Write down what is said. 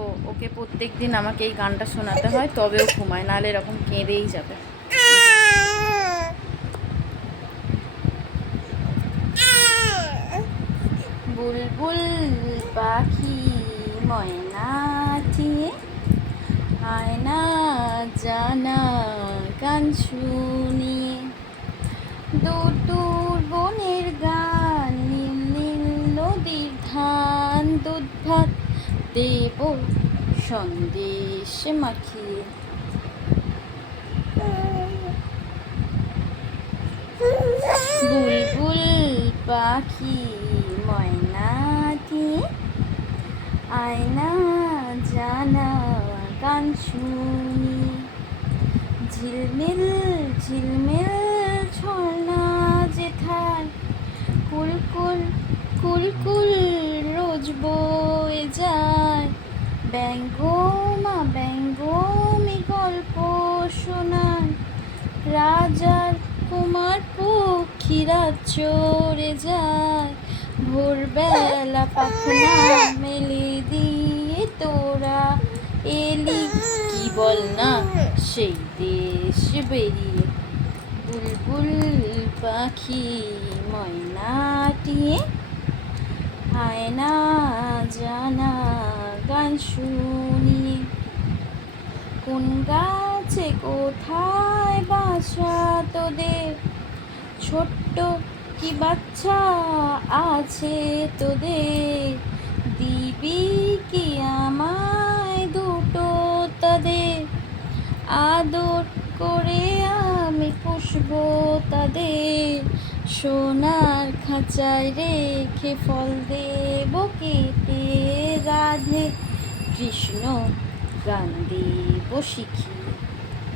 তো ওকে প্রত্যেক দিন আমাকে এই গানটা শোনাতে হয়, তবেও ঘুমায়, নাহলে এরকম কেঁদেই যাবে। বুলবুল পাখি ময়নাটি আয়না জানা গান শুনিয়ে, দূর বনের গান, নীল নীল নদীর ধান, দুধ ভাত দেব সন্দেশ মাখিয়ে। বুলবুল পাখি ময়নাটি আয়না জানা গান শুনি, ঝিলমিল ঝিলমিল ঝর্ণা যেথায় কুলকুল কুলকুল রোজ বয়ে যায়, ব্যঙ্গমা ব্যঙ্গমি গল্প শোনায়, রাজার কুমার পক্ষীরা চড়ে যায়, ভোরবেলা পাখনা মেলে দিয়ে তোরা এলি কি বল না সেই দেশ বেরিয়ে। বুলবুল পাখি ময়নাটি আয়না জানা গান শুনিয়ে, কোন গাছে কোথায় বাসা তোদের, ছোট্ট কি বাচ্চা আছে তোদের, দিবি কি আমায় দুটো তাদের, আদর করে আমি পুষবো তাদের, সোনার খাঁচায় রেখে ফল দেব কেটে, রাধে কৃষ্ণ গান দেব শিখিয়ে।